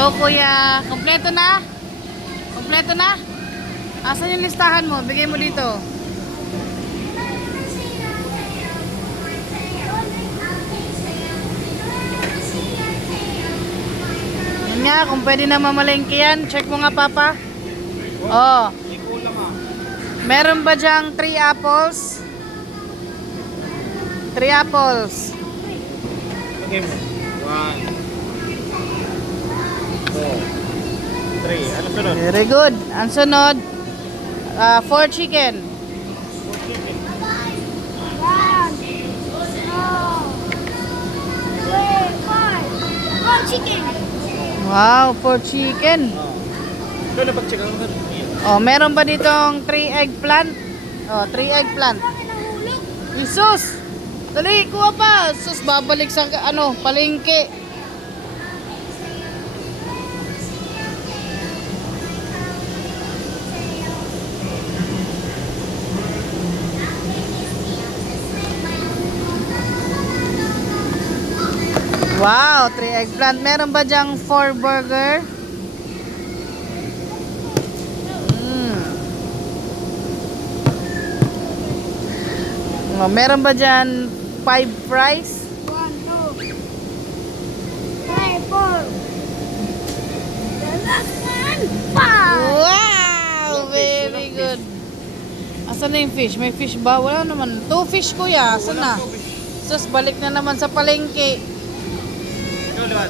Go, kuya. Kompleto na? Kompleto na? Asan yung listahan mo? Bigay mo dito. Yan nga, kung pwede na mamalengke yan. Check mo nga, Papa. Oh. Meron ba dyang 3 apples? 3 apples. Okay mo. 1, 2, 3. Ano sunod? Very good. Ang sunod, 4 chicken. 4 chicken. 1 chicken. Wow, 4 chicken. Ito na pag-check ang sunod. Oh, meron ba ditong 3 eggplant? Oh, 3 eggplant. Isus! Dali, kuha pa. Sus, babalik sa palengke. Wow, 3 eggplant. Meron ba dyang 4 burger? Oh, meron ba dyan 5 fries? 1, 2, 3, 4. The last one. 5. Wow! Very good. Asan na yung fish? May fish ba? Wala naman. 2 fish, kuya. Asan na? Sus, balik na naman sa palengke. Ito, Luan.